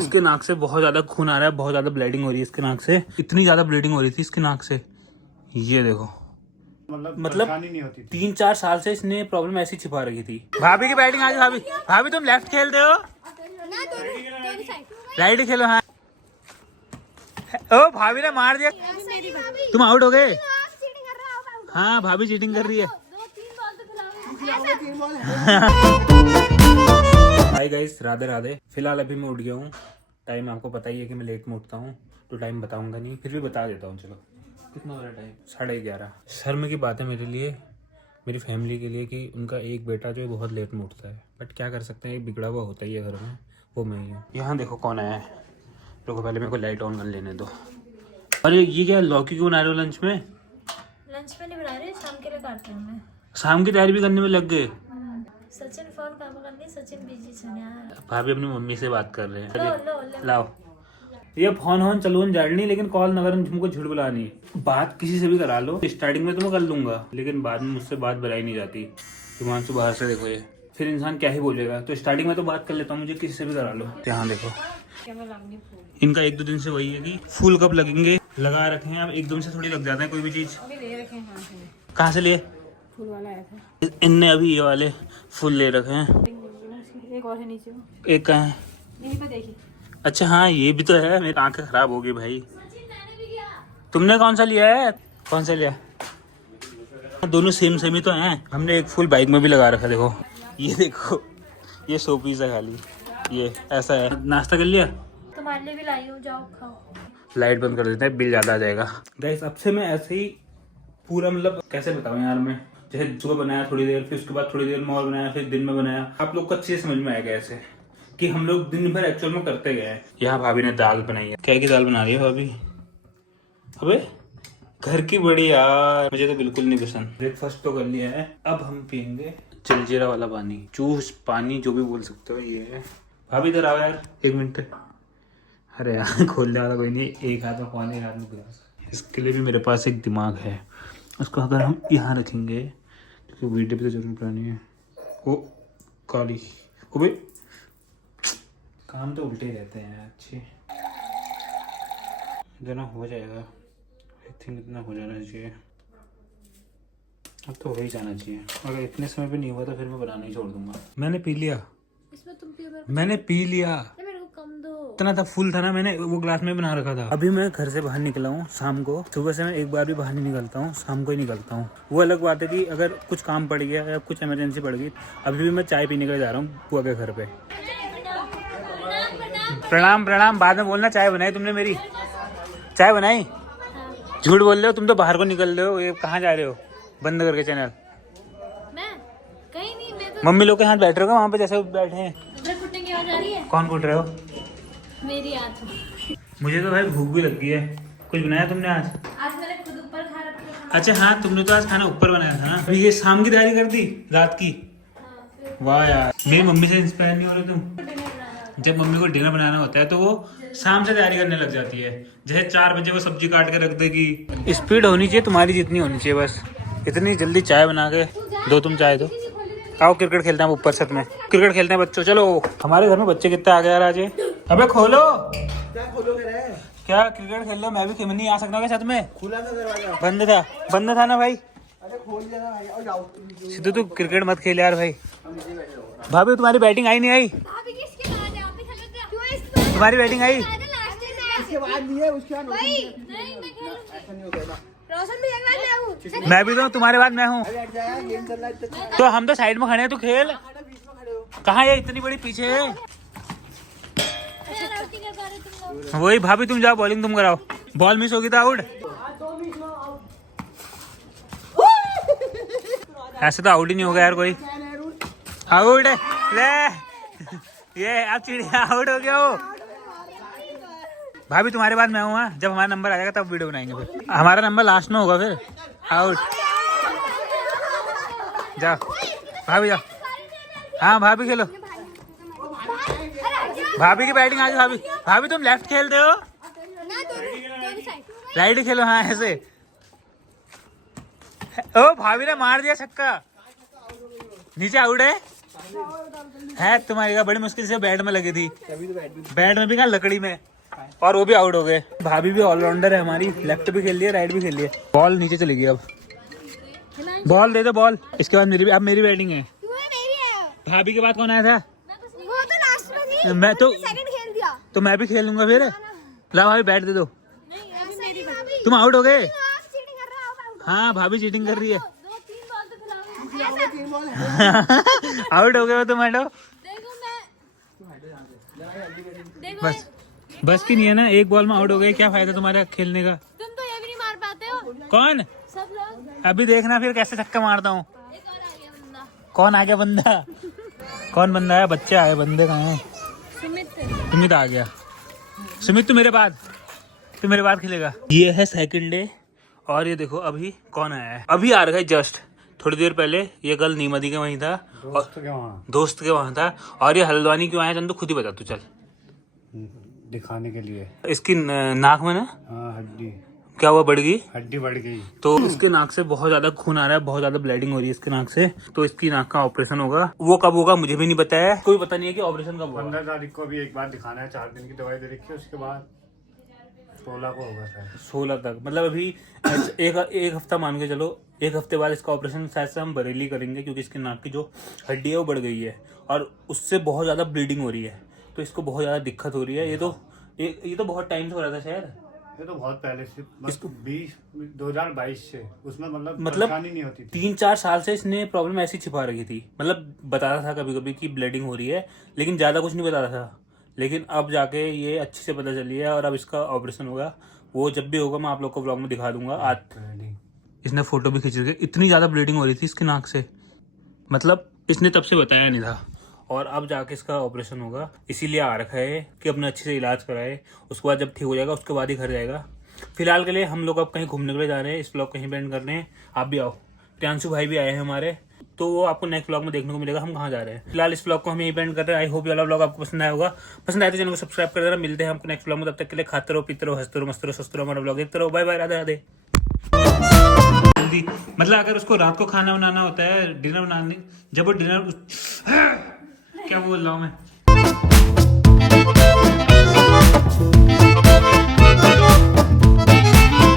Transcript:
इसके नाक से बहुत ज्यादा खून आ रहा है, बहुत ज्यादा ब्लीडिंग हो रही है इसके नाक से, इतनी ज्यादा ब्लीडिंग हो रही थी इसके नाक से। ये देखो, मतलब 3-4 साल से इसने प्रॉब्लम ऐसी छिपा रखी थी। भाभी की बैटिंग आज। भाभी भाभी तुम लेफ्ट खेलते हो, राइट खेलो। हाँ ओ भाभी ने मार दिया, तुम आउट हो गए। हाँ भाभी चीटिंग कर रही है। Hi guys, Radhe Radhe. फिलहाल अभी मैं उठ गया हूँ। टाइम आपको पता ही है कि मैं लेट में उठता हूँ, तो टाइम बताऊंगा नहीं, फिर भी बता देता हूँ। चलो कितना हो रहा है टाइम? 11:30। शर्म की बात है मेरे लिए, मेरी फैमिली के लिए, कि उनका एक बेटा जो है बहुत लेट में उठता है। बट क्या कर सकते हैं, एक बिगड़ा हुआ होता ही है घर में, वो मैं ही हूँ। यहाँ देखो कौन आया है। रुको पहले मेरे को लाइट ऑन कर लेने दो। अरे ये क्या, लौकी क्यों बना रहे हो लंच में? लंच में नहीं बना रहे, शाम के लिए काटते हैं मैं। शाम की तैयारी भी करने में लग गए। सचिन फोन काम करनी, सचिन बिजी है यार। भाभी अपनी मम्मी से बात कर रहे हैं। लो। लाओ ये फोन चलून जड़नी, लेकिन कॉल नगर तुमको झूठ बुलानी। बात किसी से भी करा लो, स्टार्टिंग में तो मैं कर लूंगा, लेकिन बाद में मुझसे बात बुलाई नहीं जाती। हिमांशु बाहर से देखो, ये फिर इंसान क्या ही बोलेगा। तो स्टार्टिंग में तो बात कर लेता हूँ, मुझे किसी से भी करा लो। यहाँ देखो, इनका 1-2 दिन से वही है कि फूल कब लगेंगे, लगा रखे हैं। अब एकदम से थोड़ी लग जाते हैं कोई भी चीज। कहाँ से लिए? फूल वाला आया था। इनने अभी ये वाले फूल ले रखे हैं। एक और है नीचे, एक कहाँ है? यहीं पे देखिए। अच्छा हाँ, ये भी तो है। मेरी आंखें खराब हो गई भाई। तुमने कौन सा लिया है? कौन सा लिया? दोनों सेम सेम ही तो हैं। हमने एक फूल बाइक में भी लगा रखा है, देखो ये देखो, ये शो पीस है खाली। ये ऐसा है। नाश्ता कर लिया? तुम्हारे लिए भी लाई हूँ, जाओ खाओ। लाइट बंद कर देते हैं, बिल ज्यादा आ जाएगा। गाइस अब से मैं ऐसे ही पूरा, मतलब कैसे बताऊं यार, मैं जैसे सुबह बनाया थोड़ी देर, फिर उसके बाद थोड़ी देर में और बनाया, फिर दिन में बनाया। आप लोग को अच्छे से समझ में आएगा ऐसे कि हम लोग दिन भर एक्चुअल में करते गए हैं। यहाँ भाभी ने दाल बनाई है। क्या की दाल बना रही है भाभी? अबे घर की बड़ी यार, मुझे तो बिल्कुल नहीं पसंद। ब्रेकफास्ट तो कर लिया है, अब हम पियेंगे जलजीरा वाला पानी, जूस, पानी जो भी बोल सकते हो। ये है भाभी, इधर आओ यार 1 मिनट। अरे यार खोलने वाला कोई नहीं, एक हाथ में पानी, एक हाथ में गिलास। इसके लिए भी मेरे पास एक दिमाग है। उसको अगर हम यहाँ रखेंगे, क्योंकि वीडियो भी तो जरूर बनानी है। ओ काली, ओ भाई काम तो उल्टे ही रहते हैं। अच्छे इतना हो जाएगा, आई थिंक इतना हो जाना चाहिए। अब तो हो ही जाना चाहिए। अगर इतने समय पे नहीं हुआ तो फिर मैं बनाना ही छोड़ दूंगा। मैंने पी लिया, इसमें तुम पियो, मैंने पी लिया। मेरे को कम दो। इतना था, फुल था ना, मैंने वो ग्लास में बना रखा था। अभी मैं घर से बाहर निकला हूँ शाम को। सुबह से मैं एक बार भी बाहर नहीं निकलता हूँ, शाम को ही निकलता हूँ। वो अलग बात है कि अगर कुछ काम पड़ गया या कुछ इमरजेंसी पड़ गई। अभी भी मैं चाय पीने के लिए जा रहा हूँ बुआ के घर पे। प्रणाम प्रणाम, बाद में बोलना। चाय बनाई तुमने मेरी? चाय बनाई? झूठ बोल रहे हो तुम, तो बाहर को निकल रहे हो। ये कहाँ जा रहे हो बंद करके चैनल? मैं कहीं नहीं, मैं तो मम्मी लोग के साथ बैठ रहे हो वहाँ पे जैसे बैठे हैं। अदरक कुटने की आवाज आ रही है। कौन कूट रहे हो? मेरी आंख। मुझे तो भाई भूख भी लग गई है। कुछ बनाया तुमने आज? आज मैंने खुद ऊपर खा रखा। अच्छा हाँ, तुमने तो आज खाना ऊपर बनाया था ना। अभी ये शाम की तैयारी कर दी, रात की। वाह यार, मेरी मम्मी से इंस्पायर नहीं हो रहे तुम? जब मम्मी को डिनर बनाना होता है तो वो शाम से तैयारी करने लग जाती है। जैसे 4 बजे वो सब्जी काट के रख देगी। स्पीड होनी चाहिए तुम्हारी जितनी होनी चाहिए, बस इतनी जल्दी चाय बना के दो। तुम चाय दो। आओ क्रिकेट खेलते हैं ऊपर छत में। क्रिकेट खेलते हैं बच्चों, चलो। हमारे घर में बच्चे कितने आ गए यार आज। अबे खोलो। क्या खोलोगे रे? क्या क्रिकेट खेल लो? मैं भी नहीं आ सकता क्या छत में? खुला था दरवाजा। बंद था ना भाई। अरे खोल दिया ना भाई, और जाओ। सिद्धू तू क्रिकेट मत खेल यार भाई। भाभी तुम्हारी बैटिंग आई नहीं आई? तुम्हारी बैटिंग आई? उसके बाद नहीं है, उसके बाद ऐसा नहीं होता ना। मैं भी तो तुम्हारे बाद मैं हूँ। अरे हट जा यार, गेम चल रहा है। तो हम तो साइड में खड़े हैं, तू खेल। बीच में खड़े हो। कहाँ है इतनी बड़ी पीछे है? वही भाभी, तुम जाओ बॉलिंग तुम कराओ। बॉल मिस होगी तो आउट। ऐसे तो आउट ही नहीं होगा यार कोई। आउट ले, ये अब चिड़िया आउट हो गया हो। भाभी तुम्हारे बाद मैं हूँ। जब हमारा नंबर आ जाएगा तब वीडियो बनाएंगे। फिर हमारा नंबर लास्ट में होगा, फिर आउट। जाओ भाभी जाओ। हाँ भाभी खेलो। भाभी की बैटिंग आज। भाभी तुम लेफ्ट खेलते हो, राइट ही खेलो। हाँ ऐसे। ओ भाभी ने मार दिया छक्का, नीचे आउट है। है तुम्हारी का बड़ी मुश्किल से बैट में लगी थी, तभी तो बैठ भी बैट में भी कहा लकड़ी में, और वो भी आउट हो गए। भाभी भी ऑलराउंडर है हमारी, लेफ्ट भी खेल रही है राइट भी खेल रही है। बॉल नीचे चली गई, अब बॉल दे दो बॉल। इसके बाद मेरी, अब मेरी बैटिंग है। भाभी के बाद कौन आया था? वो तो लास्ट में थी, मैं तो सेकंड खेल दिया। तो मैं भी खेल लूंगा फिर। ला भाभी बैट दे दो। नहीं अभी मेरी बारी। तुम आउट हो गए। आप चीटिंग कर रहे हो। हाँ भाभी चीटिंग कर रही है। 2-3 बॉल तो खिलाओ। 3 बॉल है। आउट हो गए हो तुम, हटो। देखो मैं, देखो बस बस की नहीं है ना, एक बॉल में आउट हो गए, क्या फायदा तुम्हारा खेलने का। तुम तो ये भी नहीं मार पाते हो कौन? सब लोग। अभी देखना फिर कैसे छक्का मारता हूँ। एक और आ गया बंदा, कौन आ गया बंदा? कौन बंदा है? बच्चे आए, बंदे कहाँ हैं? सुमित। सुमित आ गया। सुमित तू मेरे बाद खेलेगा। ये है सेकंड डे, और ये देखो अभी कौन आया है। अभी आ रहा है जस्ट थोड़ी देर पहले। ये कल नीमदी के वहीं था, दोस्त के वहाँ था। और ये हल्द्वानी क्यों आया चंदू, खुद ही बता तू। चल दिखाने के लिए। इसकी नाक में ना हड्डी, क्या हुआ, बढ़ गई हड्डी बढ़ गई। तो इसके नाक से बहुत ज्यादा खून आ रहा है, बहुत ज्यादा ब्लीडिंग हो रही है इसके नाक से। तो इसकी नाक का ऑपरेशन होगा। वो कब होगा मुझे भी नहीं पता है, कोई पता नहीं है कि ऑपरेशन कब होगा। 15 तारीख को भी एक बार दिखाना है, 4 दिन की दवाई दे रखी है, उसके बाद 16 को होगा शायद। 16 तक, मतलब अभी एक हफ्ता मान के चलो। एक हफ्ते बाद इसका ऑपरेशन शायद से हम बरेली करेंगे, क्योंकि इसके नाक की जो हड्डी है वो बढ़ गई है और उससे बहुत ज्यादा ब्लीडिंग हो रही है। तो इसको बहुत ज्यादा दिक्कत हो रही है। ये तो बहुत टाइम से हो रहा था शायद। ये तो बहुत पहले से, 2022 से, उसमें मतलब परेशानी नहीं होती थी। 3-4 साल से इसने प्रॉब्लम ऐसी छिपा रखी थी। मतलब बताता था कभी कभी कि ब्लीडिंग हो रही है, लेकिन ज्यादा कुछ नहीं बताता था। लेकिन अब जाके ये अच्छे से पता चली है और अब इसका ऑपरेशन होगा। वो जब भी होगा मैं आप लोग को व्लॉग में दिखा दूंगा। आज इसने फोटो भी खींच रखी, इतनी ज्यादा ब्लीडिंग हो रही थी इसकी नाक से, मतलब इसने तब से बताया नहीं था। और अब जाके इसका ऑपरेशन होगा, इसीलिए आ रखा है कि अपने अच्छे से इलाज कराए। उसके बाद जब ठीक हो जाएगा उसके बाद ही घर जाएगा। फिलहाल के लिए हम लोग अब कहीं घूमने के लिए जा रहे हैं, इस व्लॉग कहीं बैंड कर रहे हैं। आप भी आओ, प्रियांशु भाई भी आए हैं हमारे, तो वो आपको नेक्स्ट व्लॉग में देखने को मिलेगा हम कहाँ जा रहे हैं। फिलहाल इस व्लॉग को हम यहीं बैंड कर रहे हैं। आई होप ये वाला व्लॉग आपको पसंद आया होगा। पसंद आए तो चैनल को सब्सक्राइब कर देना। मिलते हैं हमको नेक्स्ट व्लॉग में, तब तक के लिए खाते रहो, पीते रहो, हंसते रहो, मस्त रहो, स्वस्थ रहो। हमारा व्लॉग देखते रहो। Bye bye, Radhe Radhe. मतलब अगर उसको रात को खाना बनाना होता है, डिनर बनाने, जब वो डिनर क्या बोल रहा हूँ मैं।